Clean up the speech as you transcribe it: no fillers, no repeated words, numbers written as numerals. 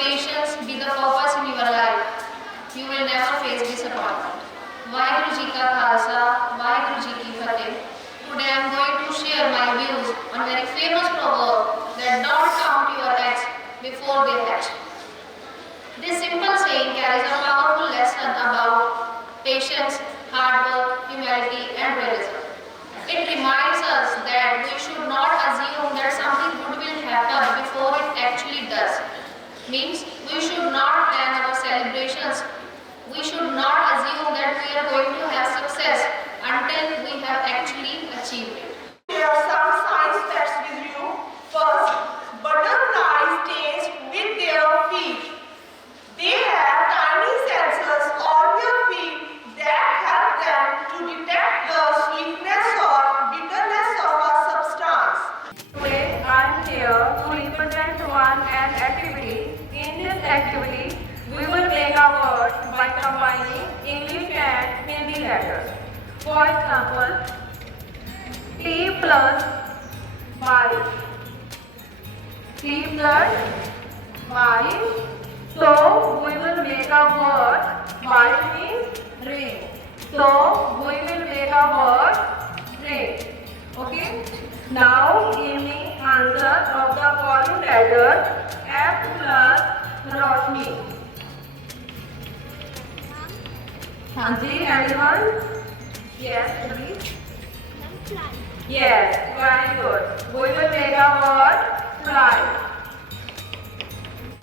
patience be the purpose in your life, you will never face disappointment. Vaheguru Ji Ka Khalsa, Vaheguru Ji Ki Fateh. Today I am going to share my views on very famous proverb that don't count your eggs before they hatch. This simple saying carries a powerful lesson about patience, hard work, humility and realism. It reminds us that we should not assume that something good will happen before it actually does. Means we should not plan our celebrations. We should not assume that we are going to have success until we have actually achieved it. There are some science facts with you. First, butterflies taste with their feet. They have tiny sensors on their feet that help them to detect the sweetness or bitterness of a substance. Today I am here to represent an activity. In this activity, we will make a word by combining English and Hindi letters. For example, T plus Y. T plus Y. So we will make a word. Y means rain. So we will make a word rain. Okay. Now give me answer of the following letters. F plus Roshni. Ji, anyone? Yes, please. Yes, very good. We will make a word